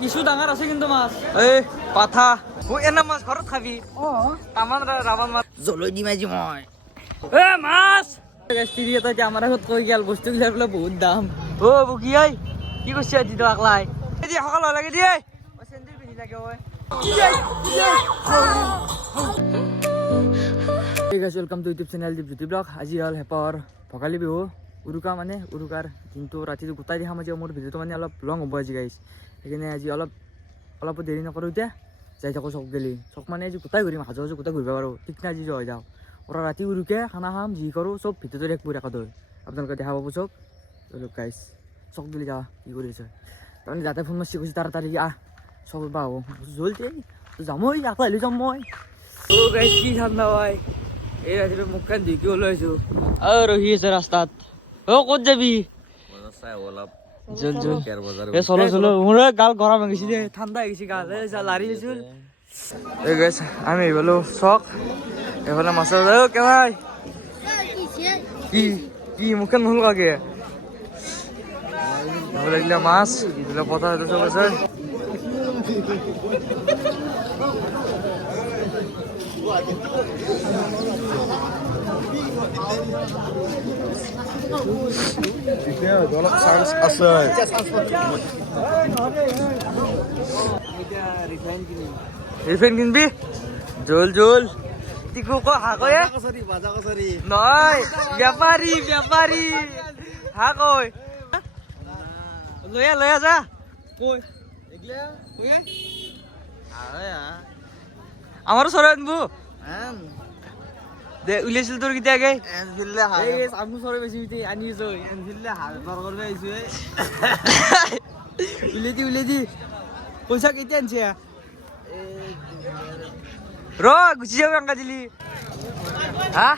কিছু ডাঙৰ আছে কিন্তু মাছ এই পাঠা ও এনা মাছ ঘৰত খাবি তামান ৰাবান মাছ জলৈ দিম আজি মই এ মাছ টিভি এটা যে আমাৰ আগত কৈ গেল বস্তু গিলাৰ বোলে বহুত দাম ও বুকি আই কি কৈছে আজি তো আকলাই এই সকল লাগে দিয়ে চেন্দেল পিন্ধি লাগে ঐ ঠিক আছে welcome to YouTube channel Deep Jyoti blog আজি হল হেপাৰ ভোগালী বিহু উৰুকা মানে উৰুকাৰ কিন্তু ৰাতিটো গোটাই দেখা মাজে মোৰ ভিডিঅ'টো মানে অলপ লং হ'ব আজি গাইছ সেইকাৰণে আজি অলপ দেৰি নকৰোঁ এতিয়া যাই থাকোঁ চক গেলি চক মানে আজি গোটাই ঘূৰিম হাজো হাজো গোটাই ঘূৰিব পাৰোঁ ঠিক নাই আজি যাই যাওঁ ওৰা ৰাতি উৰুকে খানা খাম যি কৰোঁ চব ভিডিঅ'টো দেখবো ৰেকৰ্ড হয় আপোনালোকে দেখা পাব চব গাইছ চক গেলি যাওঁ কি কৰি আছে তাৰমানে যাতে ফোন মাৰিছে কৈছে তাড়াতাড়ি আহ চব পাব জলদি যামই আকৌ আহিলোঁ যাম মই অ' গাইছ কি ঠাণ্ডা হয় এই ৰাতিপুৱা মুখখন ধুইকে ওলাইছোঁ আৰু ৰহি আছে ৰাস্তাত অ' ক'ত যাবি জল চলো চলো মোৰ গাল গৰম হৈ গৈছে ঠাণ্ডা হৈ গৈছে গাল লাৰি আছো এই গাইছ আমি গ'লো চক এইফালে মাছৰ কেৱাই কি মুখখন নহলকাকে লাগিলে মাছ এইফালে পথাৰ চব আছে অলপ চান্স আছে ৰিফাইন কিনবি জল জল তিকু ক হাকয়ে নহয় বেপাৰী হাকয় লৈ যা কই আমাৰো চৰাই আনবো দে উলিয়াইছিল তোৰ কেতিয়াকে আমি চৰাই বেছি আনিছো উলিয়াই পইচা কেতিয়া আনছে ৰ গুচি যাব এংকা দিলি হা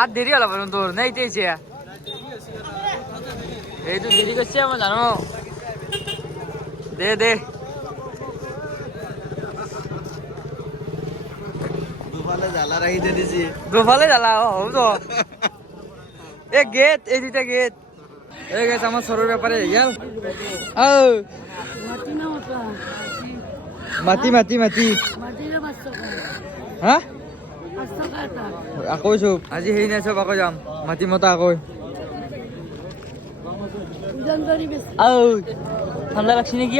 আঠ দেৰি অলপ তোৰ নে এতিয়া আহিছে এইটো দেৰি কৰিছে মই জানো দে দুফালে জ্বালা হ'ব তো এই গেট এই দুটা গেট এই গেছ আমার সরুর ব্যাপারে গেল মাটি হা আকৌ চব আজি সেই নাই চব আকৌ যাম মাটি মতা আকৌ ঠাণ্ডা লাগছে নেকি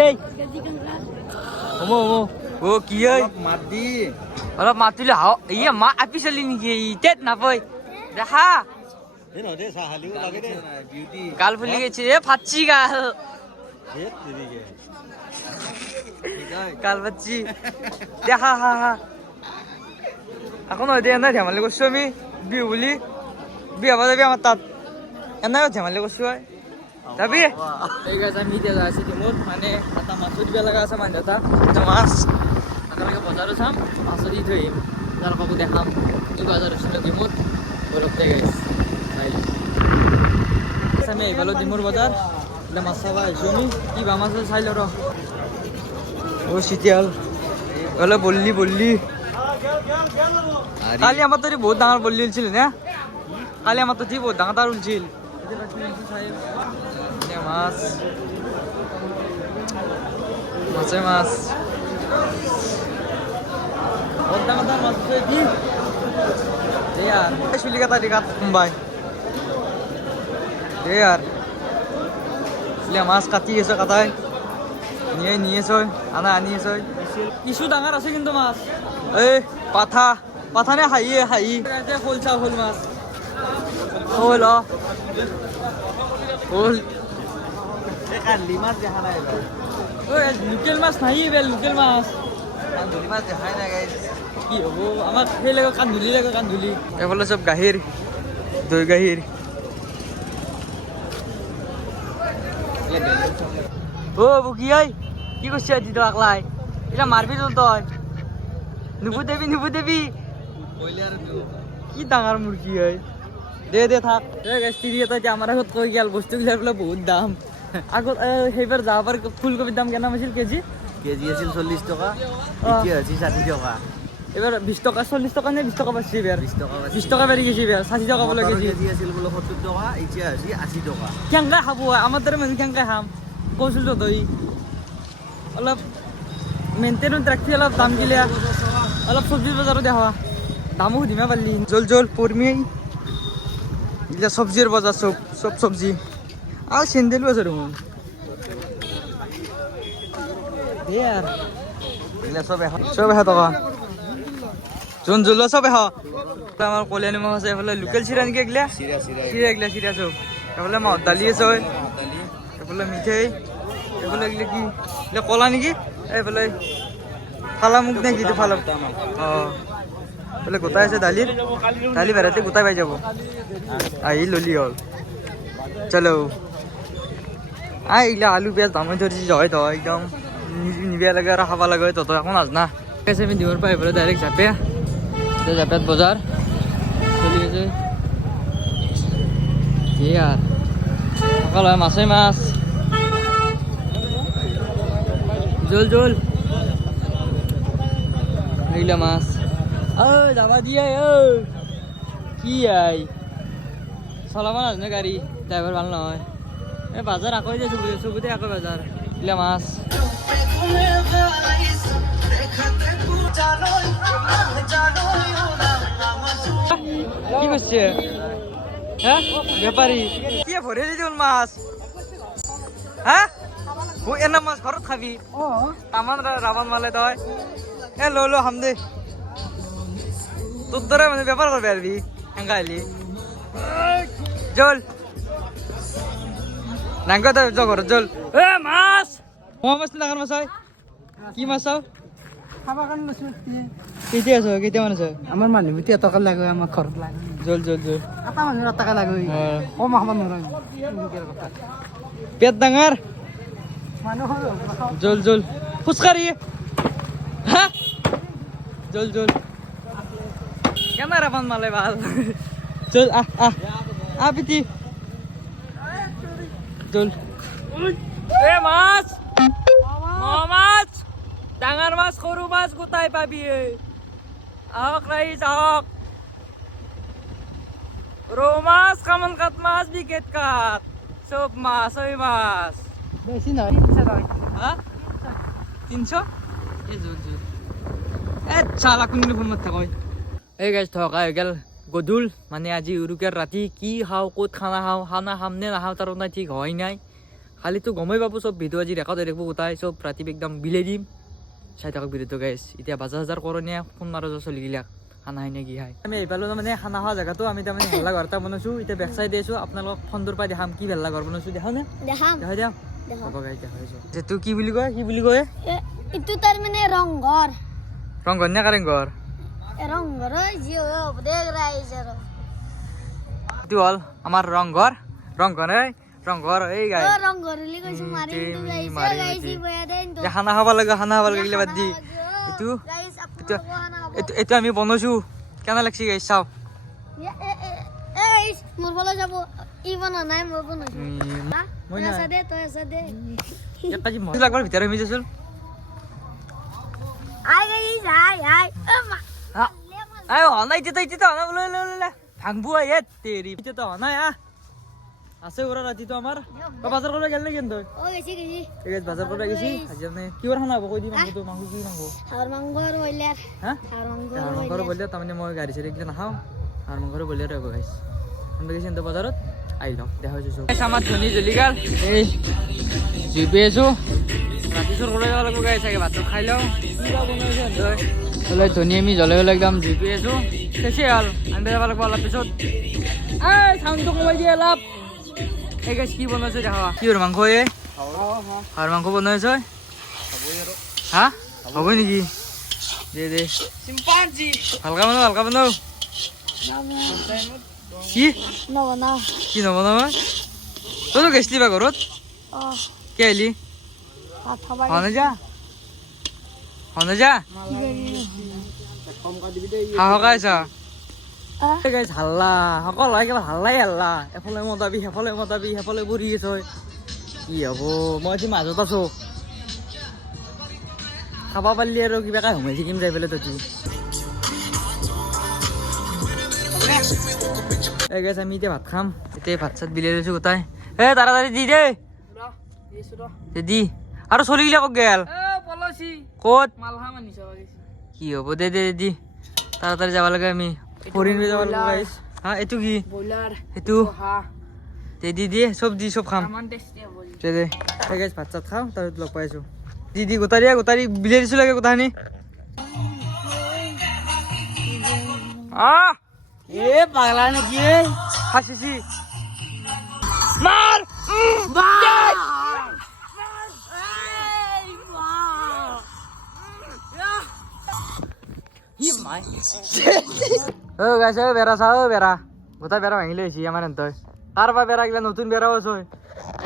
ও কি মাটি অলপ মাতিলে হাও ইয়ে মা আপি চলি নেকি ইতেত নাপায় দেখা গাল ফুলি গেছে এ ফাচ্ছি গাল ফাচ্ছি দেখা হা এখন হয়তো এনে ধেমালি করছো আমি বিহু বুলি বিহু হবা যাবি আমার তাত এনে ধেমালি করছো যাবি ঠিক আছে আমি এতিয়া যাই আছি ডিমুত মানে এটা মাছো দিব লগা আছে মানুহ এটা মাছ আপোনালোকে বজাৰো চাম মাছো দি থৈ আহিম আপোনালোককো দেখাম কি বজাৰ হৈছিল ডিমুত বলতে গাইছ আমি এইফালে ডিমুৰ বজাৰ এতিয়া মাছ চাব আহিছোঁ আমি কি বা মাছ চাই ল ৰ চিটিয়াল এইফালে বল্লি কালি আমাৰ তাতে বহুত ডাঙৰ বল্লি ওলছিল নে কালি আমাৰ তাতে বহুত ডাঙৰ তাৰ ওলছিল মাছ বহুত ডাঙৰ মাছ কি यार चुली का तरीका मुंबई यार इसलिए माছ কাটি আছে কাটাই নিয়ে ছয় আনি আছে কিছু ডাঙৰ আছে কিন্তু মাছ এই পাঠা নে হাঁহি শ'ল মাছ শ'ল কান্দি মাছ দেখা নাই লোকেল মাছ নাহি লোকেল মাছ কান্দুলি মাছ দেখাই নাই কি হ'ব আমাক সেই লাগে কান্দুলি এইফালে চব গাখীৰ দৈ গাখীৰ অ' বুকি আই কি কৰিছে আজি তই আকলাই এতিয়া মাৰবি তই নুবুদেবি কি ডাঙৰ মুৰ্গী হয় দে থাক টিভি এটা এতিয়া আমাৰ আগত কৈ গেল বস্তুগিলাৰ বোলে বহুত দাম আগত সেইবাৰ যাব পাৰ ফুলকবিৰ দাম কেনে আছিল কেজি আছিল 40 টকা এতিয়া হৈছে 60 টকা এবার 20 টাকা 40 টাকা নে 20 টাকা বাড়ছে এবার 20 টাকা বেড়ে গেছে এবার 60 টাকা বলে কেজি আছিল বলে 70 টাকা এতিয়া আছে 80 টাকা কেঙ্গা খাবো আমার দ্বারা মানুষ কেঙ্গা খাম কৌশল তো দই অলপ মেইনটেইনত ৰাখি অলপ দাম গিলা অলপ চব্জিৰ বজাৰো দেখা দামো সুধিমে পাৰিলি জল জল পৰমি এইগিলা চব্জিৰ বজাৰ চব চব্জি আৰু চেণ্ডেলো আছে দেখোন এই আৰু এইগিলা চব এশ টকা যোন জল চব এশ আমাৰ কলীয়া নিমখ আছে এইফালে লোকেল চিৰা নেকি এগিলা চিৰা এগিলা চিৰা চব এইফালে মাহৰ দালি আছে এইফালে মিঠাই এইফালে এগিলা কি এইগিলা কলা নেকি এইফালে ফালা মুখ নে কি ফালা অঁ এইফালে গোটাই আছে দালি ভেৰাইটি গোটাই পাই যাব আহি ললি হ'ল চলো এইগিলা আলু পিঁয়াজ দামে ধৰিছে জয় তই একদম নিবিয়া লাগে আৰু খাব লাগে তহঁতৰ একো নাজনা আছে আমি ডিমাৰ পৰা এইফালে ডাইৰেক্ট জাপিয়াত বজাৰ চলি আছে ইয়াৰ অকল হয় মাছেই মাছ জল এইগিলা মাছ যাবা দিয়ে কি আই চলাব নাজানে গাড়ী ড্ৰাইভাৰ ভাল নহয় এই বাজাৰ আকৌ যে চবতে আকৌ বাজাৰ এইগিলা মাছ কি করছে হ্যাঁ ব্যাপারী কি ভরে দিদি মাছ হ্যাঁ ও এনা মাছ ঘরত খাবি তামান রাবান মালে তই এ লো হাম দে তোর ধরে মানে ব্যাপার করবে আরবি হেঙ্গা আইলি জল নাঙ্গা তো জগর জল এ মাছ ও মাছ না মাছ হয় কি মাছ চাও খাবা কান মাছ কেতিয়া আছো কেতিয়া মান আছে আমার মানুহ মিটি টকা লাগে আমার ঘৰত লাগে জল এটা মানুহৰ টকা লাগে কম খাব নোৱাৰে পেট ডাঙৰ জল ফুচকাৰি হা জল কেমেৰা বান মালে ভাল জল আহ পিতি জল এ মাছ মাছ ডাঙৰ মাছ সৰু মাছ গোটাই পাবি আহক ৰাইজ আহক রৌ মাছ কামন কাত মাছ বিকেট কাত সব মাছ ওই মাছ বেশি নয় 300 এ জল এ চালা কোনদিন ফোন মারতে কয় এই গাইজ থকা হৈ গেল গধুল মানে আজি উৰুকাৰ ৰাতি কি খাওঁ ক'ত খানা খাম নে নাখাওঁ তাৰ নাই ঠিক হয় নাই খালিতো গমেই পাব চব ভিডিঅ' আজি ৰেকৰ্ড হৈ থাকিব গোটাই চব ৰাতি একদম বিলাই দিম চাই থাকক ভিডিঅ'টো গাইজ এতিয়া বাজাৰ কৰণীয়া ফোন মাৰো চলিগিলাক খানা হয় নে কি খাই আমি এইফালে মানে খানা খোৱা জেগাটো আমি তাৰমানে ভেলা ঘৰ এটা বনাইছোঁ এতিয়া বেক চাইড আছোঁ আপোনালোকক ফোনটোৰ পৰা দেখাম কি ভেলা ঘৰ বনাইছোঁ দেখাও নে দেখাই দিয়ক হ'ব গাইজ দেখাইছোঁ যে কি বুলি কয় itu termine ronggor নে Kareng Ghar ronggor jiyo bude raiser এইটো হ'ল আমাৰ ৰংঘৰ এই গাই ronggor li ko sumari itu guys boya den to খানা খাব লাগে গিলা বাদ দি এইটো guys এইটো আমি বনাইছোঁ কেনে লাগছি গাইজ চাওঁ guys মোৰ বলা যাব ইবন নাই মই বনাইছো মই না সাদে তো সাদে এক কাজি মজা লাগবার ভিতরে আমি যাইছিল আই guys আই আই অনাই দিতে অনা বলে ভাঙবো এ তেরি তো অনাই আছে ওরা রাতি তো আমার বাজার করে গেল না কিন্তু ও গেছি ঠিক আছে বাজার করে গেছি আজ আপনি কি ওর খানা কই দি মাংস কি মাংস আর মাংস আর বইলার হ্যাঁ আর আর মাংস বললে তার মানে মই গাড়ি ছেড়ে গেলে না খাও আর মাংস বললে রইব গাইস আমরা গেছি তো বাজারত আইলো দেখা হইছে সব আমার ধনী জলিগাল এই জিপে আছো রাতি সর করে যাওয়া লাগবো গাইস আগে ভাত খাই লও কিবা বনাইছে বলে ধনী আমি জ্বলে একদম জিপে আছো শেষে হল আমি যাব লাগবো অলপ পিছত এই সাউন্ডটো কমাই দিয়ে অলপ এই গাইস কি বনাইছে দেখা কি ওর মাংস এ আর মাংস বনাইছে হ্যাঁ হবে নাকি দে চিম্পাঞ্জি হালকা বানাও কি নবনাও কি নবনাও তই তো গেছলি বা ঘৰত কে আহিলি হনে যা হাহকাইছা গাইছ হাল্লা সকল হয় কিবা হাল্লাই এফালে মতাবি সেফালে বহি আছে কি হ'ব মই আজি মাজত আছো খাব পাৰিলি আৰু কিবা কাই সোমাই থাকিম যাই পেলাই তই এই গাইছ আমি এতিয়া ভাত খাম এতিয়া ভাত চাত বিলাই লৈছোঁ গোটাই তাড়াতাড়ি দি দে দি আৰু চলিগিলা ক'ত গেল ক'ত কি হ'ব দে দে দি তাড়াতাড়ি যাব লাগে আমি ফৰিন হৈ যাব লাগে গাইছ হা এইটো কি সেইটো দে দি দিয়ে চব দি চব খাম দে দে গাইছ ভাত চাত খাওঁ তাৰপিছত লগ পাই আছোঁ দি দি গোটাই বিলাই দিছোঁ লাগে গোটাখিনি পাগলা নেকি হাসিছি মার বেড়া চাও বেড়া গোটা বেড়া ভাঙি লৈছি আমাৰ এন্তই তাৰ পৰা বেড়া গিলা নতুন বেড়াও আছে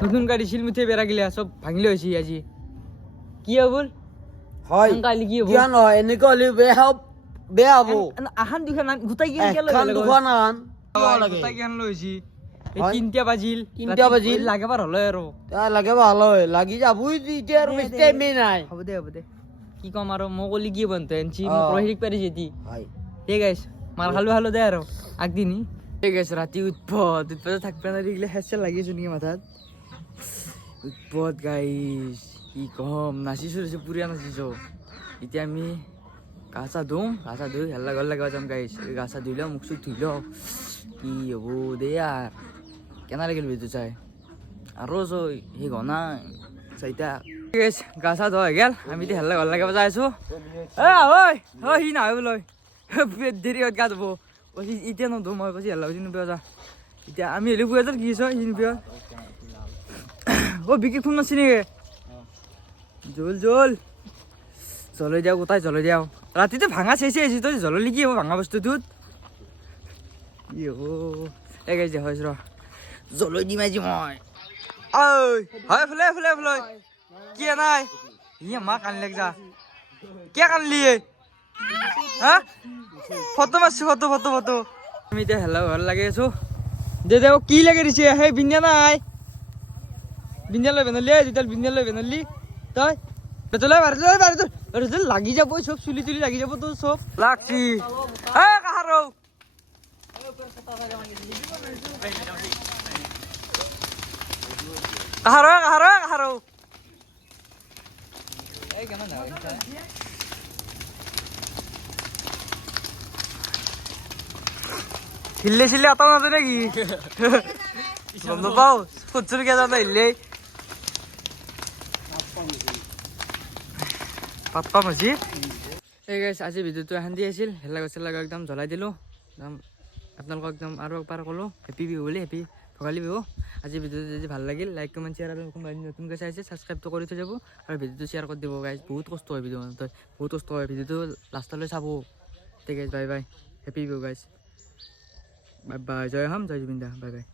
নতুন গাড়ী শিলমুঠি বেড়া গিলা চব ভাঙি লৈছি আজি কি হ'ব হয় কালি কি হ'ব কিয় নহয় এনেকৈ হ'লে বেয়া হ'ব আহান দুখান গোটাই কি দুখন গোটাই কেন লৈছি তিনটা বাজিল লাগে পাৰ হলে আৰু লাগে ভাল হয় লাগি যাবই এতিয়া আৰু বেছি টাইমে নাই হ'ব দে কি কম আৰু মই কলি কি বন্ধু এনছি মোক ৰহিক পাৰিছে দি ঠিক আছে মাৰ খালো দে আৰু আগদিনি ঠিক আছে ৰাতি উৎপত থাকবে না দেখিলে হেঁচে লাগিছে নেকি মাথাত উৎপত গাইছ কি কম নাচিছো পুৰিয়া নাচিছো এতিয়া আমি গা চা ধুই হেল্লা গল্লা গাঁও যাম গাইছ গা চা ধুই লওঁ মুখ চুখ ধুই লওঁ কি হ'ব দে আৰ কেনা লাগিল ভিডিঅ' চাই আৰু সেই ঘনা চাইটা গা চা ধোৱা হৈ গেল আমি এতিয়া হেল্লা গল্লা গাঁও যাই আছো সি নাহে বোলে দেৰি হ'ল গা ধুব কৈছি এতিয়া নধো মই কৈছি হেল্লা কৈছি নুপুৱা যা এতিয়া আমি হেলি পুৱা যাৰ কি হৈছে সি নুপুৱা বিকি ফোন মাৰছি নেকি জল জলাই দিয়াও গোটাই জলাই দিয়াও ৰাতিটো ভাঙা চেচি আহিছে তই জললি কি হ'ব ভাঙা বস্তুটোত কি হ'ব গাইছে হয় ৰ জলাই দিম আজি মই হয় ফুলে কি নাই মা কান্দি লাগ যা কিয় কান্দলি হা ফটো মাৰছো ফটো আমি এতিয়া হেল্লা ভাল লাগি আছো দে কি লাগি দিছে সেই বিন্দিয়া নাই বিন্দিয়া লৈ বেনালি যেতিয়া বিন্দিয়া লৈ বেনালি তই লাগি যাব চব চুলি তুলি লাগি যাব তোৰ চব লাগছি কাহাৰো হিল্লে আটাও নাজে নেকি গম নাপাও খুচুৰ কে জানা হিল্লে পাতপা মাছি এই গাইছ আজি ভিডিঅ'টো এখন দি আছিল হেল্লা গছেলা একদম জ্বলাই দিলোঁ একদম আপোনালোকক একদম আৰু একবাৰ ক'লোঁ হেপী বিহু বুলি হেপী ভোগালী বিহু আজি ভিডিঅ'টো যদি ভাল লাগিল লাইক কমেণ্ট শ্বেয়াৰ আৰু কোনোবা নতুনকৈ চাইছে ছাবস্ক্ৰাইবটো কৰি থৈ যাব আৰু ভিডিঅ'টো শ্বেয়াৰ কৰি দিব গাইছ বহুত কষ্ট হয় ভিডিঅ'টো লাষ্টলৈ চাব ঠিক আছে বাই হেপী বিহু গাইছ বাই জয় জয় জুবিন দা বাই